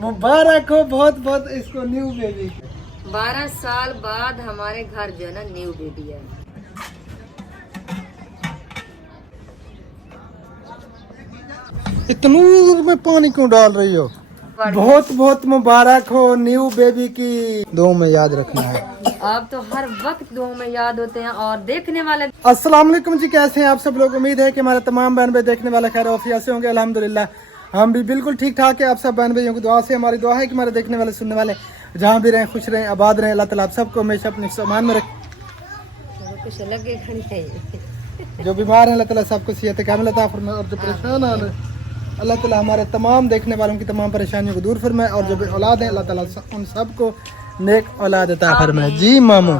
मुबारक हो बहुत बहुत इसको न्यू बेबी। 12 साल बाद हमारे घर जो है ना न्यू बेबी है। इतनूर में पानी क्यों डाल रही हो? बहुत बहुत मुबारक हो न्यू बेबी की। दो में याद रखना है। आप तो हर वक्त दुआ में याद होते हैं और देखने वाले। अस्सलाम वालेकुम जी, कैसे हैं आप सब लोग? उम्मीद है कि हमारे तमाम बहन भाई देखने वाले खैर ऑफिया से होंगे। अल्हम्दुलिल्लाह हम भी बिल्कुल ठीक ठाक है। आप सब बहन भाइयों की दुआ से हमारी दुआ है कि हमारे देखने वाले सुनने वाले जहाँ भी रहें खुश रहें आबाद रहें। अल्लाह ताला आप सबको हमेशा अपने सामान में रखे। कुछ लगे खड़ी है। जो बीमार हैं अल्लाह ताला सबको सेहत कामिल अता फरमाए और जो परेशान हैं अल्लाह ताला हमारे तमाम देखने वालों की तमाम परेशानियों को दूर फरमाए और जो भी औलाद है अल्लाह ताला उन सबको नेक औलाद अता फरमाए। जी मामू,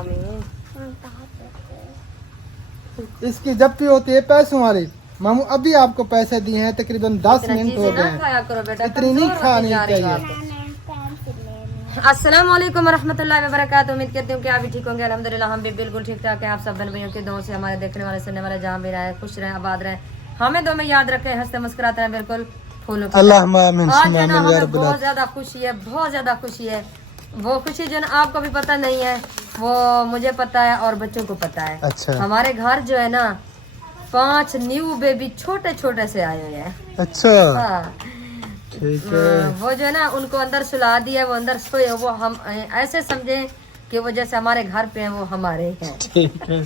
इसकी जब भी होती है पैसों वाली मामू, अभी आपको पैसे दिए हैं तकरीबन 10 मिनट हो गए हैं, इतनी नहीं खानी चाहिए। अस्सलाम वालेकुम वरहमतुल्लाहि वबरकातुहू। उम्मीद करती हूँ कि आप भी ठीक होंगे। अल्हम्दुलिल्लाह हम भी बिल्कुल ठीक ठाक हैं। आप सब बहन भाइयों की दुआ से हमारे देखने वाले सुनने वाले जहाँ भी रहे खुश रहे आबाद रहे, हमें दो में याद रखें, हंसते मुस्कुराते रहे बिल्कुल फूलों की अल्लाह आज है ना हमें बहुत ज्यादा खुशी है, बहुत ज्यादा खुशी है। वो खुशी जो ना आपको भी पता नहीं है, वो मुझे पता है और बच्चों को पता है। अच्छा। हमारे घर जो है ना 5 न्यू बेबी छोटे छोटे से आए हुए हैं। अच्छा हाँ, ठीक है। वो जो है ना उनको अंदर सुला दिया, वो अंदर सोए, वो हम ऐसे समझे कि वो जैसे हमारे घर पे हैं, वो हमारे हैं। ठीक है।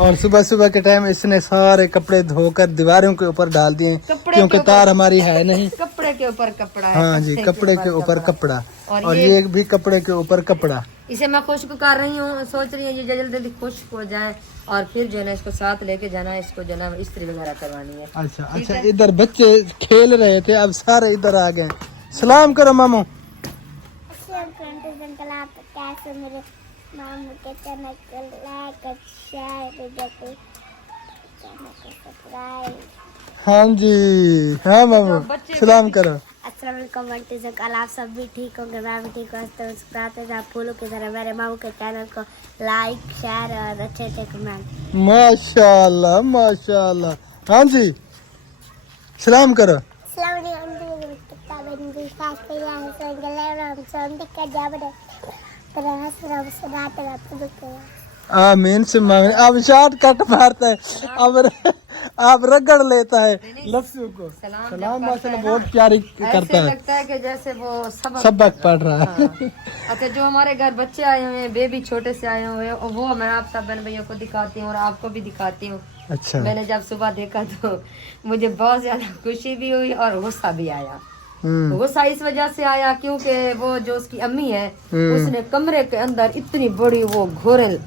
और सुबह सुबह के टाइम इसने सारे कपड़े धोकर दीवारों के ऊपर डाल दिए क्योंकि तार हमारी है नहीं। कपड़े के ऊपर कपड़ा है। हाँ जी, कपड़े के ऊपर कपड़ा और ये भी कपड़े के ऊपर कपड़ा। इसे मैं खुश्क कर रही हूँ, सोच रही हूँ ये जल्दी जल्दी खुश्क हो जाए और फिर जो है ना इसको साथ लेके जाना है, इसको जो है ना इस्त्री वगैरह करवानी है। अच्छा अच्छा, इधर बच्चे खेल रहे थे अब सारे इधर आ गए। सलाम करो मामू। हाँ जी, हाँ मामू सलाम करो। अस्सलाम वालेकुम आंटी जी, कल आप सब भी ठीक होंगे, मैं भी ठीक हूँ। मुस्कुराते हैं फूलों की तरह। मेरे मामू के चैनल को लाइक शेयर और अच्छे अच्छे कमेंट। माशाल्लाह माशाल्लाह। हाँ जी सलाम करो। आमीन से मामीन। अब शॉर्ट कट मारता है, अब आप रगड़ लेता है लफ्जों को। सलाम माशाल्लाह बहुत प्यारी करता है, लगता है कि जैसे वो सबक पढ़ रहा है। अच्छा, जो हमारे घर बच्चे आए हुए हैं, बेबी छोटे से आए हुए हैं, वो मैं आप सब बहन भैया को दिखाती हूँ और आपको भी दिखाती हूँ। अच्छा। मैंने जब सुबह देखा तो मुझे बहुत ज्यादा खुशी भी हुई और गुस्सा भी आया। गुस्सा इस वजह से आया क्योंकि वो जो उसकी अम्मी है उसने कमरे के अंदर इतनी बड़ी वो घोरल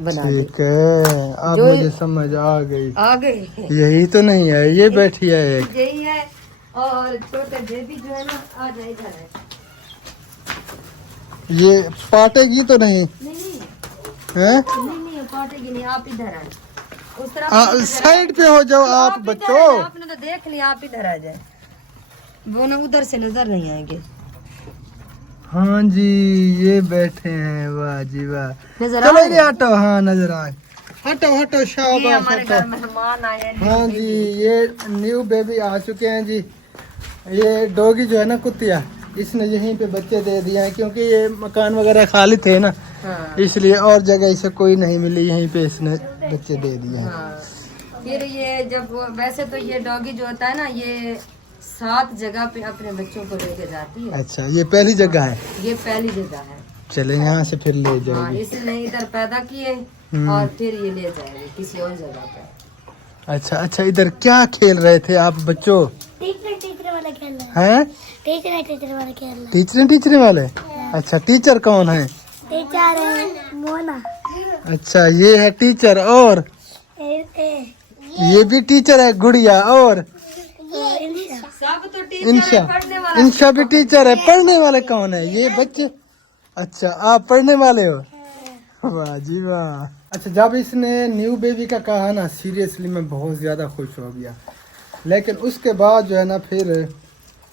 बना दी। ठीक है, अब मुझे समझ आ गई। यही तो नहीं है, ये बैठी है एक। यही है। और छोटे बेबी जो है ना आ जाए इधर है। ये पाटेगी तो नहीं? नहीं है? नहीं पाटेगी नहीं। आप इधर आए, उस तरफ साइड पे हो जाओ आप बच्चों। आपने तो देख लिया, आप इधर आ जाए, वो ना उधर से नजर नहीं आएंगे। हाँ जी, ये बैठे हैं, वाह जी वाह। नजर चलो ये हटो, हाँ नजर आए। हटो हटो शाबाश हमारे हटो। घर मेहमान आए हैं। हाँ जी, ये न्यू बेबी आ चुके हैं जी। ये डॉगी जो है ना कुतिया, इसने यहीं पे बच्चे दे दिए हैं क्योंकि ये मकान वगैरह खाली थे ना। हाँ। इसलिए और जगह इसे कोई नहीं मिली, यहीं पे इसने बच्चे दे दिए हैं। हाँ। फिर ये जब वैसे तो ये डॉगी जो होता है ना ये 7 जगह पे अपने बच्चों को लेके जाती है। अच्छा, ये पहली जगह है? ये पहली जगह है। चले यहाँ से फिर ले हाँ, जाएगी। इसने इधर पैदा किए और फिर ये ले जाएंगे किसी और जगह पे। अच्छा अच्छा, इधर क्या खेल रहे थे आप बच्चों? टीचर वाला खेल हैं? टीचर वाला खेल टीचर वाले? अच्छा, टीचर कौन है? टीचर है मोना। अच्छा, ये है टीचर। और ये भी टीचर है गुड़िया। और सब तो इंशा, इंशा भी टीचर है। पढ़ने वाले कौन है? ये बच्चे। अच्छा, आप पढ़ने वाले हो? वाह जी वाह। अच्छा, जब इसने न्यू बेबी का कहा ना, सीरियसली मैं बहुत ज्यादा खुश हो गया, लेकिन उसके बाद जो है ना फिर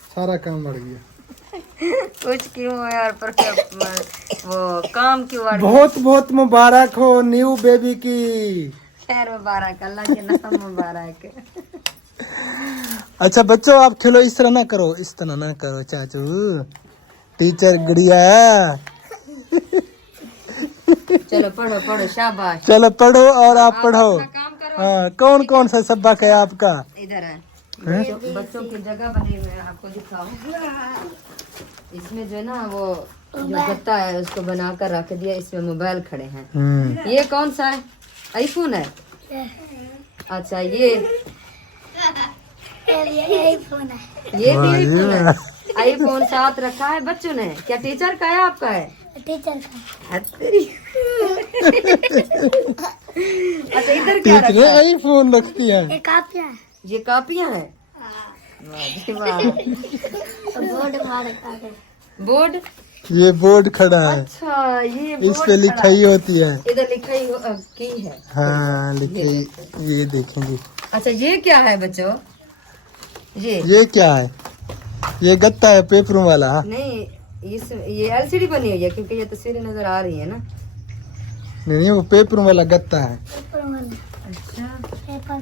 सारा काम बढ़ गया। कुछ क्यों यार, पर वो काम क्यों बढ़ गया? बहुत बहुत मुबारक हो न्यू बेबी की। खैर मुबारक, अल्लाह के नाम मुबारक। अच्छा बच्चों आप खेलो, इस तरह ना करो, इस तरह ना करो चाचू, टीचर गुड़िया। चलो पढ़ो पढ़ो, शाबाश। चलो पढ़ो और आप आप पढ़ो। अपना काम करो। हाँ कौन कौन सा सबक है आपका? इधर है, हैं? बच्चों की जगह बनी हुई है, आपको दिखाओ। इसमें जो है ना वो जो गत्ता है उसको बना कर रख दिया, इसमें मोबाइल खड़े हैं। ये कौन सा है? आईफोन है। अच्छा ये आईफोन है। ये भी आईफोन है। आईफोन साथ रखा है बच्चों ने। क्या टीचर का है आपका है? टीचर का। अच्छा इधर क्या टीचर रखा है? आईफोन रखती है। ये कापियाँ है। ये कापियां हैं। वाह। बोर्ड मार रखा है। बोर्ड, ये बोर्ड खड़ा है, अच्छा ये इस बोर्ड पे खड़ा लिखाई होती है। है। इधर लिखाई की है। हाँ लिखाई, ये देखेंगे। अच्छा ये क्या है बच्चों? ये क्या है? ये गत्ता है पेपरों वाला। नहीं ये एलसीडी बनी हुई है, क्योंकि ये तस्वीरें नजर आ रही है ना। नहीं वो पेपरों वाला गत्ता है। अच्छा पेपर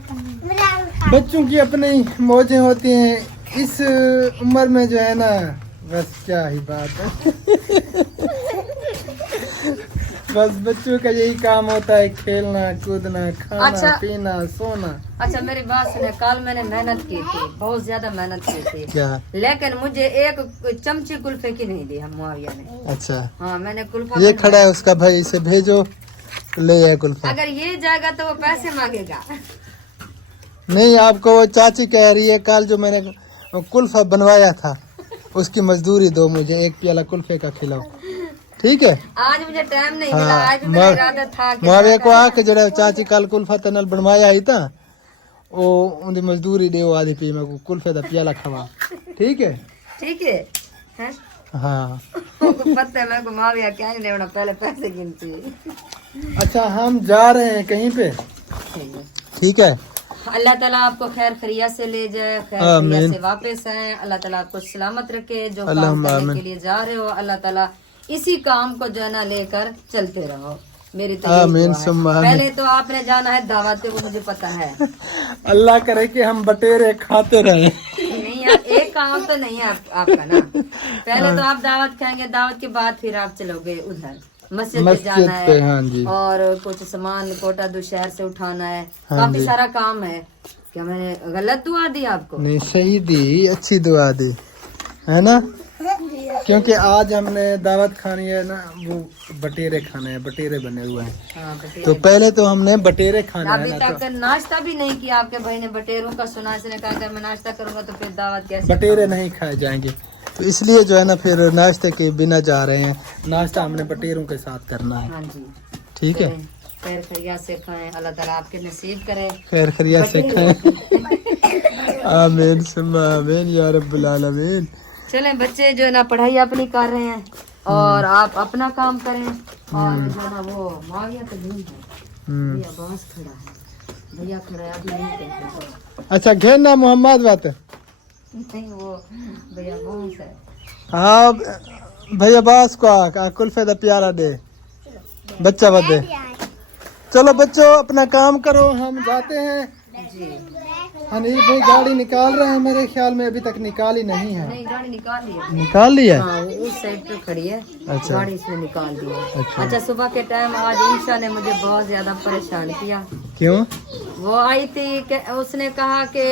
बच्चों की अपनी मौजें होती हैं इस उम्र में जो है ना, बस क्या ही बात है। बस बच्चों का यही काम होता है, खेलना कूदना, खाना अच्छा। पीना सोना। अच्छा मेरी बात सुने, कल मैंने मेहनत की थी, बहुत ज्यादा मेहनत की थी, क्या? लेकिन मुझे एक चमची कुल्फे की नहीं दी हम मुआविया ने। अच्छा हाँ मैंने कुल्फा ये बनवाया। खड़ा है उसका भाई, इसे भेजो ले आए कुल्फा। अगर ये जाएगा तो वो पैसे मांगेगा। नहीं आपको वो चाची कह रही है कल जो मैंने कुल्फा बनवाया था उसकी मजदूरी दो मुझे, एक प्याला कुल्फे का खिलाओ, ठीक है? आज मुझे टाइम नहीं हाँ, मिला, आज भी मेरा इरादा था कि मावे को मैं आके जरा चाची कल कुल्फा तनल बनवाया ही था, वो उनकी मजदूरी दे आधी पी मैं कुल्फे का प्याला खवा, ठीक है? ठीक है, हैं? हाँ उनको पता है मैं को मुआविया क्या नहीं लेना, पहले पैसे गिनती है। अच्छा हम जा रहे हैं कहीं पे, ठीक है? अल्लाह ताला आपको खैर खरिया से ले जाए, खैर आमीन। खरिया से वापस आए। अल्लाह ताला आपको सलामत रखे। जो काम अल्लाहुम्मा करने आमीन। के लिए जा रहे हो, अल्लाह ताला इसी काम को जो है ना लेकर चलते रहो। मेरी तो आमीन यही दुआ है। सुम्मा आमीन। पहले तो आपने जाना है दावत पे, वो मुझे पता है। अल्लाह करे कि हम बटेरे खाते रहे। नहीं यार, एक काम तो नहीं है आपका ना। पहले तो आप दावत खाएंगे, दावत के बाद फिर आप चलोगे उधर मस्जिद पे जाना मस्जिद पे, है, हाँ जी। और कुछ सामान कोटा दो शहर से उठाना है, हाँ काफी जी। सारा काम है। क्या मैंने गलत दुआ दी आपको? नहीं सही दी, अच्छी दुआ दी है ना, क्योंकि आज हमने दावत खानी है ना, वो बटेरे खाने हैं, बटेरे बने हुए हैं। हाँ, बटेरे। तो पहले तो हमने बटेरे खाने अभी हैं ना, तक नाश्ता भी नहीं किया आपके भाई ने बटेरों का। सुना, इसने कहा अगर मैं नाश्ता करूंगा तो फिर दावत कैसे? बटेरे नहीं खाए जाएंगे, तो इसलिए जो है ना फिर नाश्ते के बिना जा रहे हैं। नाश्ता हमने बटेरों के साथ करना है, हाँ जी, ठीक है? खैर खैरिया से खाएं, अल्लाह ताला आपके नसीब करे। खैर खरिया से खाएं। आमीन सुम्मा आमीन या रब्बुल आलमीन। चलें बच्चे जो है ना पढ़ाई अपनी कर रहे हैं और आप अपना काम करें। और जो है ना वो मुआविया तो नहीं है, भैया बांस खड़ा है, भैया खड़ा है अभी नहीं कहते। अच्छा घेरना मोहम्मद बात है। नहीं वो भैया बांस है। हाँ भैया बास को कुल्फे दा प्यारा दे बच्चा बदे। चलो बच्चों अपना काम करो, हम जाते हैं जी। हनीफ भाई गाड़ी निकाल रहे हैं, मेरे ख्याल में अभी तक निकाली नहीं है। नहीं गाड़ी निकाल ली है। निकाल ली है? हाँ वो उस साइड पे खड़ी है। अच्छा। गाड़ी इसने निकाल दी है। अच्छा। अच्छा सुबह के टाइम आज इंशा ने मुझे बहुत ज्यादा परेशान किया। क्यों? वो आई थी कि उसने कहा कि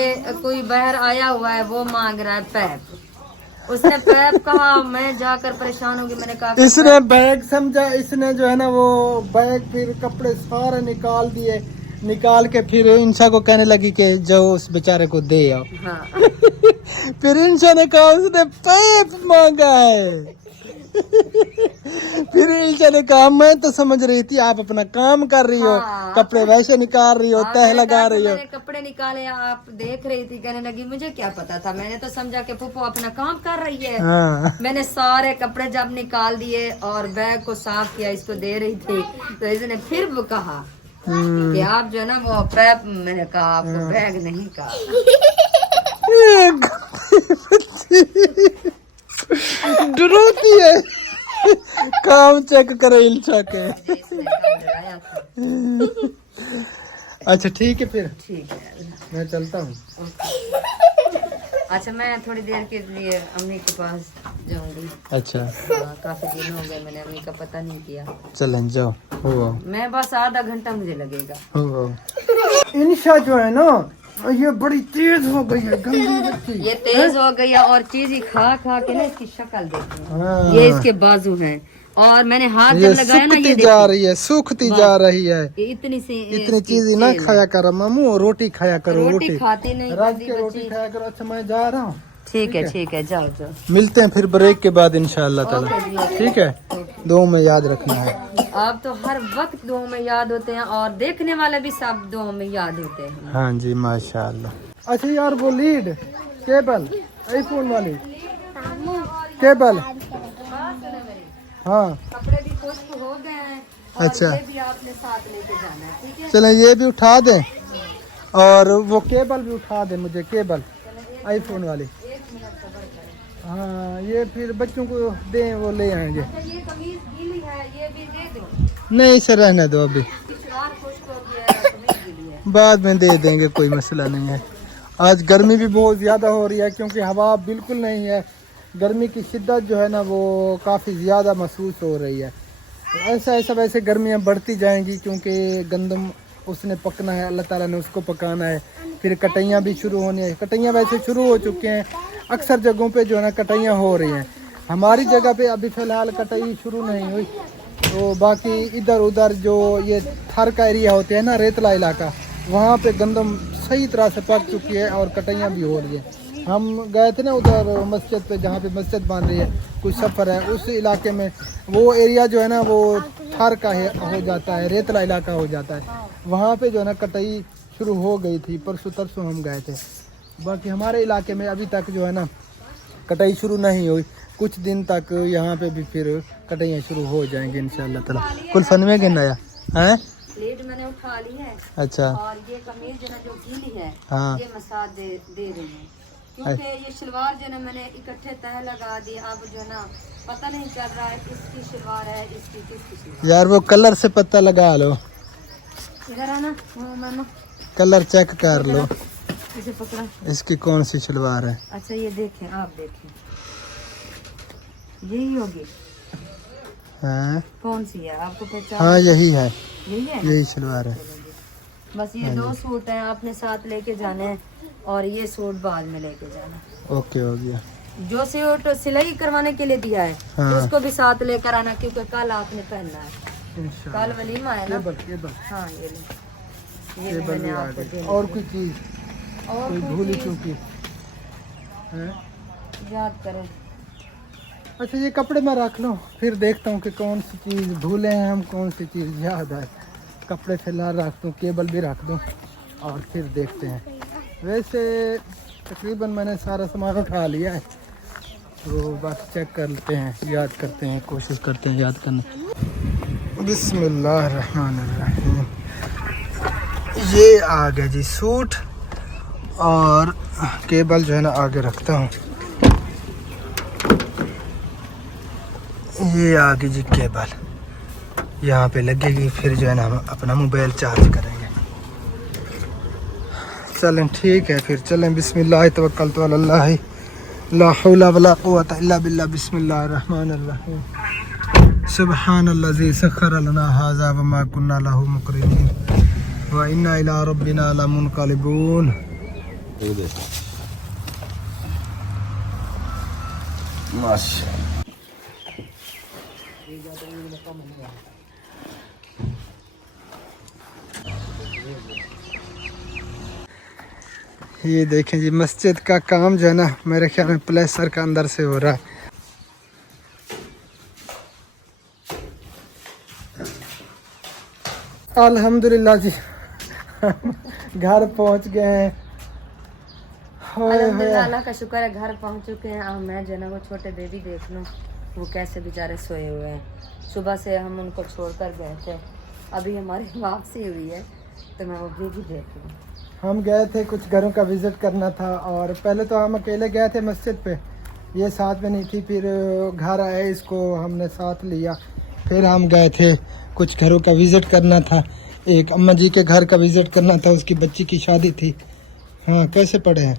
कोई बाहर आया हुआ है, वो मांग रहा है पैप। उसने पैप कहा, मैं जाकर परेशान होगी। मैंने कहा इसने बैग समझा, इसने जो है ना वो बैग फिर कपड़े सारे निकाल दिए, निकाल के फिर इंशा को कहने लगी कि जो उस बेचारे को दे आओ। हाँ। फिर इंशा ने कहा उसने पैप मांगा है। फिर इंशा ने कहा मैं तो समझ रही थी आप अपना काम कर रही हो, हाँ। कपड़े वैसे निकाल रही हो, हाँ, तह मैंने लगा कहा कि रही हो। मैंने कपड़े निकाले, आप देख रही थी। कहने लगी मुझे क्या पता था, मैंने तो समझा कि पुप्पो अपना काम कर रही है। हाँ। मैंने सारे कपड़े जब निकाल दिए और बैग को साफ किया, इसको दे रही थी, तो इसने फिर वो कहा कि आप जो है ना वो पैप। मैंने कहा आपको बैग नहीं कहा। डरोती है। काम चेक करे इंशा के। इसने कहा लगाया था। अच्छा ठीक है फिर ठीक है। मैं चलता हूँ। ओके। अच्छा मैं थोड़ी देर के लिए अम्मी के पास जाऊंगी। अच्छा काफी दिन हो गए मैंने अम्मी का पता नहीं किया। चलें जाओ। हो मैं बस आधा घंटा मुझे लगेगा। हो इंशा जो है ना ये बड़ी तेज हो गई है, गंदी बच्ची। ये तेज हो गई है और चीज ही खा खा के ना इसकी शक्ल देखी। हाँ। ये इसके बाजू हैं और मैंने हाथ ये जब लगाया ना सूखती ये जा देखिए, रही है, सूखती जा रही है। ये इतनी सी इतनी इसकी चीज ना जेल है। खाया करो मामू, रोटी खाया करो। रोटी खाती नहीं रात गंदी के रोटी बच्ची। खाया करो। अच्छा मैं जा रहा हूँ। ठीक है जाओ जाओ। मिलते हैं फिर ब्रेक के बाद इंशाल्लाह ताला। ठीक है, दो में याद रखना है। आप तो हर वक्त दुआ में याद होते हैं और देखने वाले भी सब दुआ में याद होते हैं। हाँ जी माशाल्लाह। अच्छा यार वो लीड केबल आईफोन वाली केबल, हाँ कपड़े भी खुश्क हो गए हैं और अच्छा ये भी आपने साथ लेके जाना है। ठीक है चलें ये भी उठा दें और वो केबल भी उठा दें मुझे, केबल आईफोन वाली। हाँ ये फिर बच्चों को दें, वो ले आएंगे। अच्छा ये कमीज गीली है ये भी दे दो। नहीं इसे रहने दो, अभी पिछवाड़ खुश्क हो गया है कमीज गीली है। बाद में दे देंगे, कोई मसला नहीं है। आज गर्मी भी बहुत ज़्यादा हो रही है क्योंकि हवा बिल्कुल नहीं है। गर्मी की शिद्दत जो है ना वो काफ़ी ज़्यादा महसूस हो रही है। ऐसा वैसे गर्मियाँ बढ़ती जाएंगी क्योंकि गंदम उसने पकना है, अल्लाह ताला ने उसको पकाना है। फिर कटाइयाँ भी शुरू होनी है। कटाइयाँ वैसे शुरू हो चुके हैं, अक्सर जगहों पे जो है ना कटाइयाँ हो रही हैं। हमारी जगह पे अभी फ़िलहाल कटाई शुरू नहीं हुई, तो बाकी इधर उधर जो ये थर का एरिया होते हैं ना, रेतला इलाका, वहाँ पे गंदम सही तरह से पक चुकी है और कटाइयाँ भी हो रही है। हम गए थे ना उधर मस्जिद पे, जहाँ पे मस्जिद बन रही है, कुछ सफ़र है उस इलाके में, वो एरिया जो है ना वो थर का हो जाता है, रेतला इलाका हो जाता है। वहाँ पे जो है ना कटाई शुरू हो गई थी, परसों तरसों हम गए थे। बाकी हमारे इलाके में अभी तक जो है ना कटाई शुरू नहीं हुई। कुछ दिन तक यहाँ पे भी फिर कटाइयाँ शुरू हो जाएंगी इंशाल्लाह ताला। कुल फन में गिन आया है। प्लेट मैंने उठा ली है। अच्छा और ये कमीज जो ना जो गीली है हाँ ये मसाज दे रही है क्योंकि ये शलवार जो ना मैंने इकट्ठे तह लगा दी। अब जो ना पता नहीं चल रहा है इसकी शलवार है इसकी किसकी शलवार। यार वो कलर से पता लगा लो, इधर आना मामा, कलर चेक कर लो इसे पकड़ा। इसकी कौन सी शलवार है। अच्छा ये देखें, आप देखें यही होगी। हाँ कौन सी है आपको पहचान? हाँ यही है, यही है। यही शलवार है। बस ये दो सूट हैं आपने साथ लेके जाने हैं और ये सूट बाद में लेके जाना। ओके हो गया। जो सूट सिलाई करवाने के लिए दिया है हाँ। उसको भी साथ लेकर आना क्योंकि कल आपने पहनना है। इंशाल्लाह। कल वलीमा है ना। केबल हाँ ये ले, केबल मैंने भी आ आपको गई। देनी और थी। कोई चीज और कोई कोई भूली चीज़ चूकी है। याद करें। अच्छा ये कपड़े मैं रख लूँ, फिर देखता हूँ कि कौन सी चीज़ भूले हैं हम, कौन सी चीज़ याद आए। कपड़े फिलहाल रख दूँ, केबल भी रख दूँ और फिर देखते हैं। वैसे तकरीबन मैंने सारा सामान उठा लिया है, तो बस चेक करते हैं, याद करते हैं, कोशिश करते हैं याद करने। बिस्मिल्लाहिर्रहमानिर्रहीम। ये आ गया जी सूट और केबल जो है ना आगे रखता हूँ। ये आ गई जी केबल, यहाँ पे लगेगी, फिर जो है ना हम अपना मोबाइल चार्ज करेंगे। चलें ठीक है, फिर चलें। बिस्मिल्लाह तवक्कलतु अल्लाह ला हौला वला कुव्वता इल्ला बिल्लाह। बिस्मिल्लाहिर रहमानिर रहीम। सुब्हानल्लज़ी सख्खर लना हाज़ा व मा कुन्ना लहू मुक़रिनीन व इन्ना इला रब्बिना लमुनक़लिबून। माशाअल्लाह। ये देखें जी मस्जिद का काम जो है ना मेरे ख्याल में प्लेसर का अंदर से हो रहा है। अल्हम्दुलिल्लाह जी घर पहुंच गए हैं। अल्हम्दुलिल्लाह अल्लाह का शुक्र है घर पहुंच चुके हैं। अब मैं जो ना वो छोटे बेबी देख लूँ वो कैसे बेचारे सोए हुए हैं। सुबह से हम उनको छोड़कर गए थे, अभी हमारी वापसी हुई है तो मैं वो बेबी देख लूँ। हम गए थे, कुछ घरों का विज़िट करना था और पहले तो हम अकेले गए थे मस्जिद पे, ये साथ में नहीं थी। फिर घर आए, इसको हमने साथ लिया। फिर हम गए थे, कुछ घरों का विज़िट करना था। एक अम्मा जी के घर का विज़िट करना था, उसकी बच्ची की शादी थी। हाँ कैसे पढ़े हैं?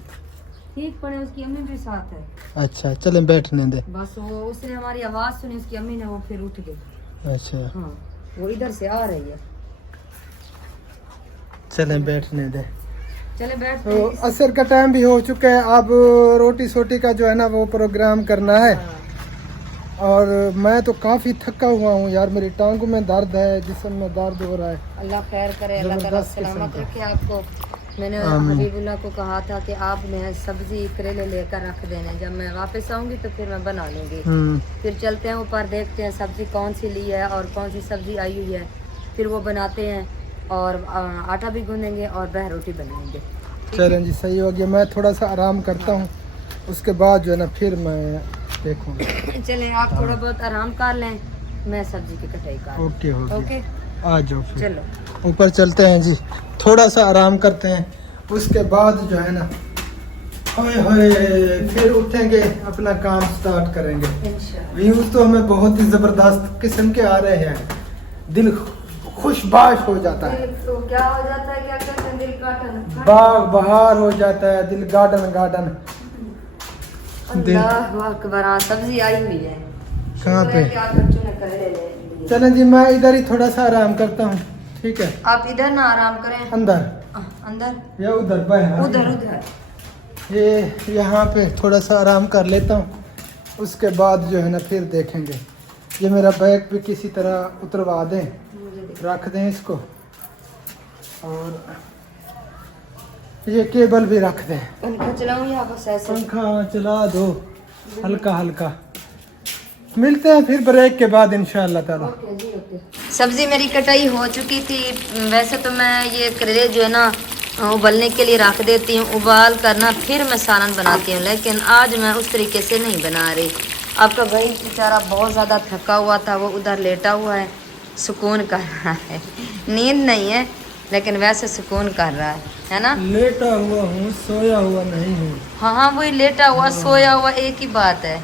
ठीक पड़े, उसकी अम्मी भी साथ है। अच्छा चलें बैठने दे। बस वो उसने हमारी आवाज सुनी, उसकी अम्मी ने, वो फिर उठ गई। अच्छा हाँ वो इधर से आ रही है। चलें बैठने दे। चले बैठते तो हैं। असर का टाइम भी हो चुका है, अब रोटी सोटी का जो है ना वो प्रोग्राम करना है। हाँ। और मैं तो काफ़ी थका हुआ हूँ यार, मेरी टांगों में दर्द है, जिस्म में दर्द हो रहा है। अल्लाह खैर करे, अल्लाह ताला जबरदस्त किस्म सलामत का। रखे आपको। मैंने आमीन। हबीबुल्लाह को कहा था कि आप मैं सब्जी करेले लेकर रख देना, जब मैं वापस आऊंगी तो फिर मैं बना लूंगी। फिर चलते हैं ऊपर, देखते हैं सब्जी कौन सी ली है और कौन सी सब्जी आई हुई है, फिर वो बनाते हैं और आटा भी गूंदेंगे और बह रोटी बनाएंगे। चलें जी, सही हो गया। मैं थोड़ा सा आराम करता हूँ, उसके बाद जो है ना फिर मैं देखूँगा। चलें आप थोड़ा बहुत आराम कर लें, मैं सब्जी की कटाई कर। ओके हो गया। ओके आ जाओ फिर चलो ऊपर चलते हैं जी, थोड़ा सा आराम करते हैं, उसके बाद जो है ना होए होए फिर उठेंगे, अपना काम स्टार्ट करेंगे। इंशाल्लाह। व्यूज तो हमें बहुत ही ज़बरदस्त किस्म के आ रहे हैं, दिल खुशबाश हो जाता है, तो क्या हो जाता है, क्या कहते हैं, दिल काटन। बाग बहार हो जाता है, दिल गार्डन गार्डन। अल्लाह अकबर। हाँ, सब्जी आई हुई है। कहाँ शुक्र है पे? कि आप बच्चों ने करेले ले लिए। चलें जी, मैं इधर ही थोड़ा सा आराम करता हूँ, ठीक है? आप इधर ना आराम करें, अंदर अंदर या उधर बाहर? उधर उधर। ये यहाँ पे थोड़ा सा आराम कर लेता हूँ, उसके बाद जो है ना फिर देखेंगे। ये मेरा बैग भी किसी तरह उतरवा दें, रख दें इसको, और ये केबल भी रख दें। पंखा चलाऊं या बस ऐसे? पंखा चला दो हल्का हल्का। मिलते हैं फिर ब्रेक के बाद इंशाअल्लाह ताला। ओके जी ओके। सब्जी मेरी कटाई हो चुकी थी। वैसे तो मैं ये करेले जो है ना उबलने के लिए रख देती हूँ, उबाल कर ना फिर मैं सालन बनाती हूँ, लेकिन आज मैं उस तरीके से नहीं बना रही। आपका भाई बेचारा बहुत ज़्यादा थका हुआ था, वो उधर लेटा हुआ है, सुकून कर रहा है। नींद नहीं है लेकिन वैसे सुकून कर रहा है ना? लेटा हुआ हूँ, सोया हुआ नहीं हूँ। हाँ हाँ वही लेटा हुआ सोया हुआ एक ही बात है।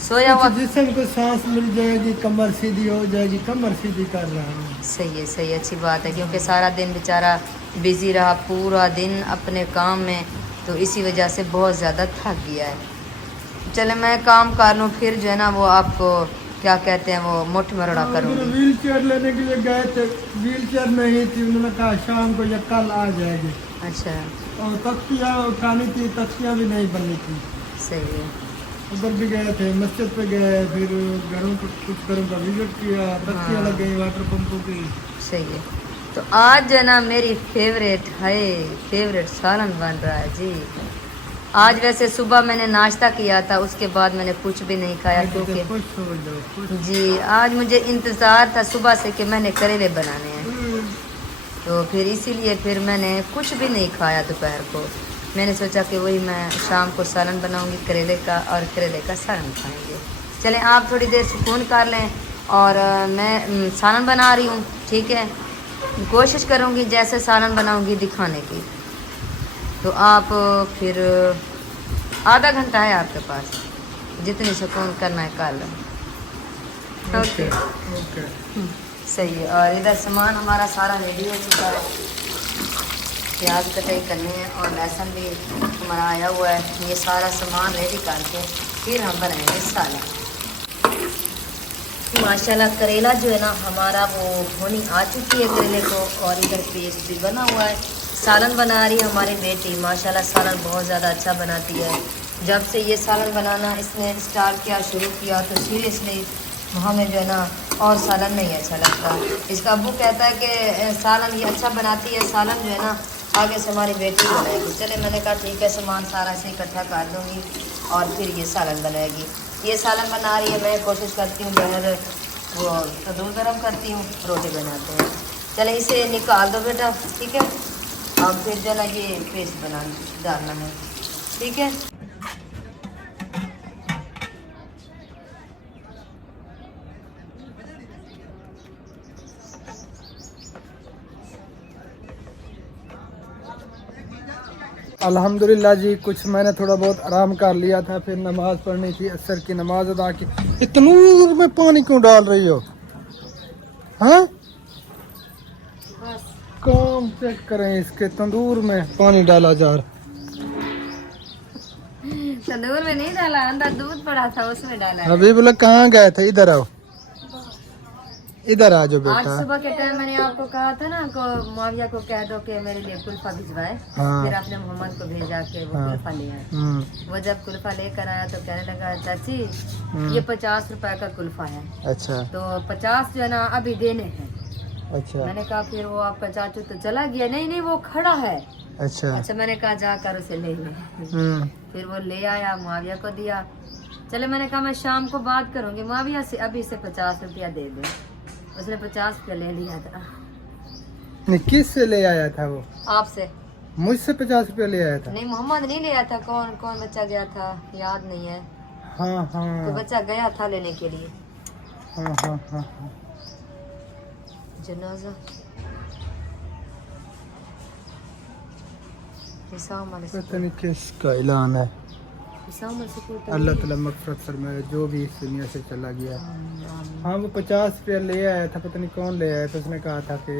सोया हुआ जिसम को सांस मिल जाएगी, कमर सीधी हो जाएगी, कमर सीधी कर रहा हूँ। सही है, सही अच्छी बात है, क्योंकि सारा दिन बेचारा बिजी रहा, पूरा दिन अपने काम में, तो इसी वजह से बहुत ज़्यादा थक गया है। चले मैं काम कर लूँ, फिर जो है ना वो आपको क्या कहते हैं वो मुठ मरोड़ा करूँगी। व्हील चेयर लेने के लिए गए थे, व्हील चेयर नहीं थी, उन्होंने कहा शाम को या कल आ जाएगी। अच्छा और तख्तियाँ उठानी थी, तख्तियाँ भी नहीं बनी थी। सही है। उधर भी गए थे, मस्जिद पे गए, फिर घरों को कुछ घरों का विजिट किया, तख्तियाँ लग गई वाटर पंपों की। सही है। तो आज जो है ना मेरी फेवरेट सालन बन रहा है जी। आज वैसे सुबह मैंने नाश्ता किया था, उसके बाद मैंने कुछ भी नहीं खाया, क्योंकि खुश हो जाओ। जी आज मुझे इंतज़ार था सुबह से कि मैंने करेले बनाने हैं, तो फिर इसीलिए फिर मैंने कुछ भी नहीं खाया दोपहर को। मैंने सोचा कि वही मैं शाम को सालन बनाऊंगी करेले का, और करेले का सालन खाएंगे। चलें आप थोड़ी देर सुकून कर लें, और मैं सालन बना रही हूँ, ठीक है? कोशिश करूँगी जैसे सालन बनाऊँगी दिखाने की। तो आप फिर आधा घंटा है आपके पास, जितनी सुकून करना है कर लो। ओके ओके सही है। और इधर सामान हमारा सारा रेडी हो चुका है, प्याज कटाई करनी है और लहसुन भी हमारा आया हुआ है। ये सारा सामान रेडी करके फिर हम बनाएंगे सालन। माशाल्लाह करेला जो है ना हमारा वो होनी आ चुकी है करेले को, और इधर पेस्ट भी बना हुआ है। सालन बना रही है हमारी बेटी, माशाल्लाह सालन बहुत ज़्यादा अच्छा बनाती है। जब से ये सालन बनाना इसने स्टार्ट किया, शुरू किया, तो सीरियसली हमें जो है ना और सालन नहीं अच्छा लगता। इसका अब्बू कहता है कि सालन ये अच्छा बनाती है, सालन जो है ना आगे से हमारी बेटी बनाएगी। चले मैंने कहा ठीक है, सामान सारा से इकट्ठा कर दूँगी और फिर ये सालन बनाएगी। ये सालन बना रही है, मैं कोशिश करती हूँ बाहर वो तंदूर गर्म करती हूँ, रोटी बनाते हैं। चले इसे निकाल दो बेटा, ठीक है? अब फिर जो ना ये पेस्ट डालना है, ठीक है? अल्हम्दुलिल्लाह जी, कुछ मैंने थोड़ा बहुत आराम कर लिया था, फिर नमाज पढ़नी थी, असर की नमाज अदा की। इतनूर में पानी क्यों डाल रही हो? हाँ काम चेक करें, इसके तंदूर में पानी डाला जा रहा। तंदूर में नहीं डाला, अंदर दूध पड़ा था उसमें डाला है। हबीबुल्लाह कहाँ गए थे? इधर आओ, इधर आ जाओ आज बेटा। सुबह के टाइम मैंने आपको कहा था ना को मुआविया को कह दो कि मेरे लिए कुल्फा भिजवाए। हाँ। फिर आपने मोहम्मद को भेजा के वो हाँ। कुल्फा ले आए। हम्म, वो जब कुल्फा लेकर आया तो कहने लगा चाची ये 50 रुपए का कुल्फा है, अच्छा तो 50 जो है ना अभी देने हैं। अच्छा मैंने कहा फिर वो आपका चाचू तो चला गया। नहीं नहीं वो खड़ा है। अच्छा। अच्छा मैंने कहा जाकर उसे ले ले। फिर वो ले आया, मुआविया को दिया। चले मैंने कहा मैं शाम को बात करूंगी मुआविया से, अभी से 50 रुपया दे दे। उसने 50 रुपया ले लिया था। नहीं, किस से ले आया था वो? आपसे? मुझसे 50 रुपया ले आया था? नहीं मोहम्मद नहीं ले आया था। कौन कौन बच्चा गया था याद नहीं है। हाँ तो हाँ बच्चा गया था लेने के लिए हाँ हाँ हाँ हाँ। जनाजा। पता नहीं किसका ऐलान है। अल्लाह ताला मग़फ़िरत फरमाए जो भी इस दुनिया से चला गया। हाँ वो 50 रुपया ले आया था, पता नहीं कौन ले आया था। उसने कहा था कि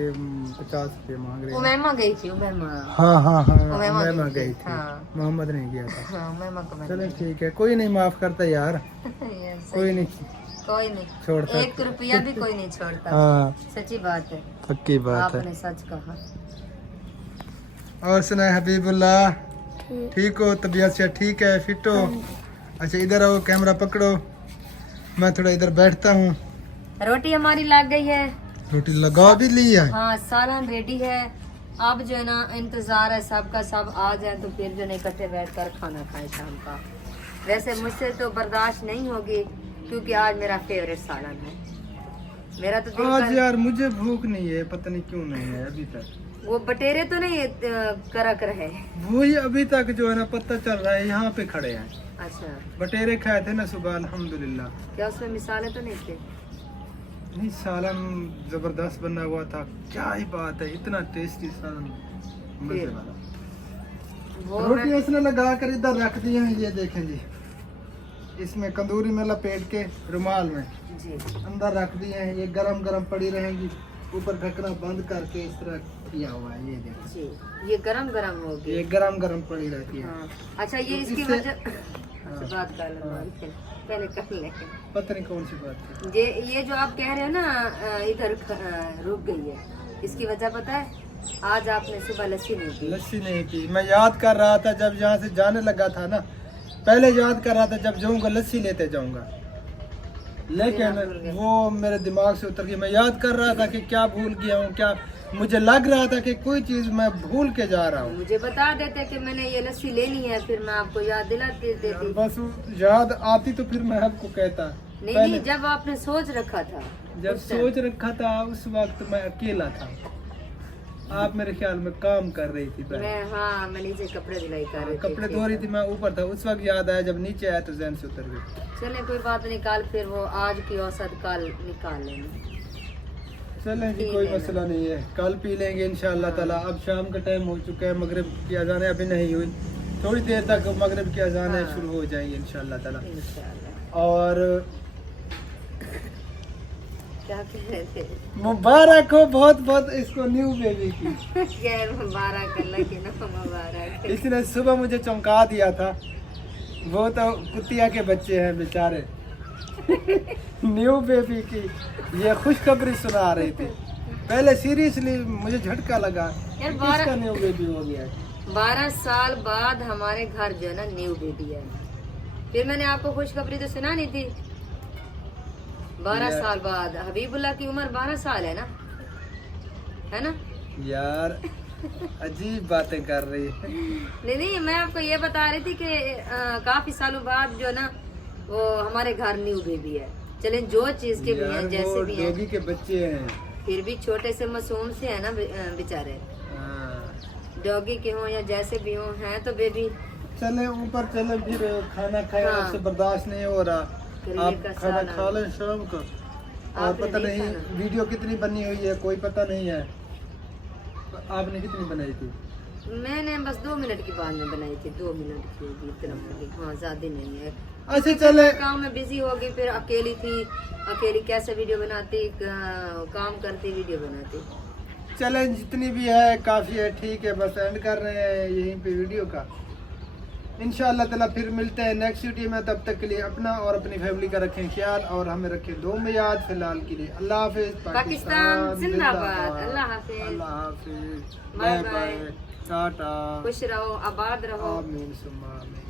50 रुपये मांग रहे हैं। उमैमा गई थी, उमैमा। हाँ हाँ हाँ उमैमा मैं गई गई थी, थी। हाँ। मोहम्मद नहीं गया था। हाँ, उमैमा को मैंने चलो ठीक है, कोई नहीं माफ करता यार, कोई नहीं कोई नहीं छोड़ता। 1 रुपया भी कोई नहीं छोड़ता। हाँ सच्ची बात है, पक्की बात है। आपने सच कहा। और सुना हबीबुल्लाह, ठीक हो? तबीयत से ठीक है? फिट हो? अच्छा इधर आओ, कैमरा पकड़ो, मैं थोड़ा इधर बैठता हूँ। रोटी हमारी लग गई है। रोटी लगा भी ली है? हाँ सालन रेडी है। अब जो है ना इंतजार है सबका, सब आ जाए तो फिर जो है इकट्ठे बैठ कर खाना खाए शाम का। वैसे मुझसे तो बर्दाश्त नहीं होगी क्योंकि आज मेरा फेवरेट सालन है। मेरा तो दिल आज कर- यार मुझे भूख नहीं है, पता नहीं क्यों नहीं है अभी तक। वो बटेरे तो नहीं करक रहे। वही अभी तक जो है ना पता चल रहा है, यहाँ पे खड़े हैं। अच्छा बटेरे खाए थे ना सुबह, अल्हम्दुलिल्लाह। क्या उसमें मिसाले तो नहीं थे? नहीं सालन जबरदस्त बना हुआ था, क्या ही बात है, इतना टेस्टी सालन, मजे वाला। वो रोटी उसने लगा कर इधर रख दी है, ये देखें जी, इसमें कंदूरी में लपेट के रुमाल में जी अंदर रख दिए हैं। ये गरम गरम पड़ी रहेंगी, ऊपर ढकना बंद करके इस तरह किया हुआ है, ये देखो जी ये गरम गरम होगी। ये गरम गरम पड़ी रहती है। हाँ। अच्छा ये तो इसकी इससे- वजह अच्छा, बात कर लो पहले कर ले। पता नहीं कौन सी बात थी। ये जो आप कह रहे हो ना इधर रुक गई है, इसकी वजह पता है? आज आपने सुबह लस्सी नहीं पी। लस्सी नहीं पी, मैं याद कर रहा था जब यहाँ से जाने लगा था ना, पहले याद कर रहा था जब जाऊंगा लस्सी लेते जाऊंगा, लेकिन वो मेरे दिमाग से उतर गई। मैं याद कर रहा था कि क्या भूल गया हूँ, क्या मुझे लग रहा था कि कोई चीज मैं भूल के जा रहा हूँ। मुझे बता देते कि मैंने ये लस्सी लेनी है, फिर मैं आपको याद दिलाती देती। बस याद आती तो फिर मैं आपको कहता। नहीं पहले नहीं जब आपने सोच रखा था जब उस टाइम। सोच रखा था उस वक्त मैं अकेला था, आप मेरे ख्याल में काम कर रही थी पहले। मैं नीचे कपड़े धुलाई कर रही थी। कपड़े धो रही थी, मैं ऊपर था। उस वक्त याद आया, जब नीचे आया तो जहन से उतर गई। चले कोई बात नहीं, कल फिर वो आज की औसत कल निकाल लेंगे। चलें जी, पी कोई लेना। मसला नहीं है, कल पी लेंगे इंशाअल्लाह ताला। अब शाम का टाइम हो चुका है, मगरिब की अजान अभी नहीं हुई, थोड़ी देर तक मगरिब की अजान हाँ। शुरू हो जाएंगी इंशाअल्लाह ताला। इंशाल्लाह। और क्या कह रहे थे? मुबारक हो बहुत बहुत इसको न्यू बेबी की। खैर मुबारक, अल्लाह की ना मुबारक। इसने सुबह मुझे चमका दिया था, वो तो कुतिया के बच्चे हैं बेचारे। न्यू बेबी की ये खुशखबरी सुना रही थी। पहले सीरियसली मुझे झटका लगा, यार किसका न्यू बेबी हो गया। 12 साल बाद हमारे घर जो है ना न्यू बेबी है। फिर मैंने आपको खुशखबरी तो सुना नहीं थी। 12 साल बाद हबीबुल्लाह की उम्र 12 साल है ना? यार अजीब बातें कर रही है। नहीं मैं आपको ये बता रही थी कि काफी सालों बाद जो है ना वो हमारे घर न्यू बेबी है। चलें जो चीज के भी यार हैं वो जैसे भी हैं, डॉगी के बच्चे हैं। फिर भी छोटे से मासूम से है ना बेचारे, हाँ। डॉगी के हों या जैसे भी हों, हैं तो बेबी। चले ऊपर चले, फिर खाना खाए, हाँ। आपसे बर्दाश्त नहीं हो रहा। करेले आप का खाना सालन। खा लें शाम को। और आपने पता नहीं नहीं खाना? वीडियो कितनी बनी हुई है कोई पता नहीं है। आपने कितनी बनाई थी? मैंने बस 2 मिनट की बाद में बनाई थी, 2 मिनट की होगी, इतना होगी, हाँ ज्यादा नहीं है। अच्छा चले, काम में बिजी हो गई, फिर अकेली थी, अकेली कैसे वीडियो बनाती, काम करती वीडियो बनाती। चले जितनी भी है काफी है, ठीक है, बस एंड कर रहे हैं यहीं पे वीडियो का। इंशाअल्लाह ताला फिर मिलते हैं नेक्स्ट वीडियो में। तब तक के लिए अपना और अपनी फैमिली का रखें ख्याल और हमें रखें दो में याद। फिलहाल के लिए अल्लाह हाफिज। पाकिस्तान जिंदाबाद। अल्लाह हाफिज। अल्लाह हाफिज। Bye bye bye. Bye. Tata. खुश रहो, आबाद रहो। आमीन सुम्मा आमीन।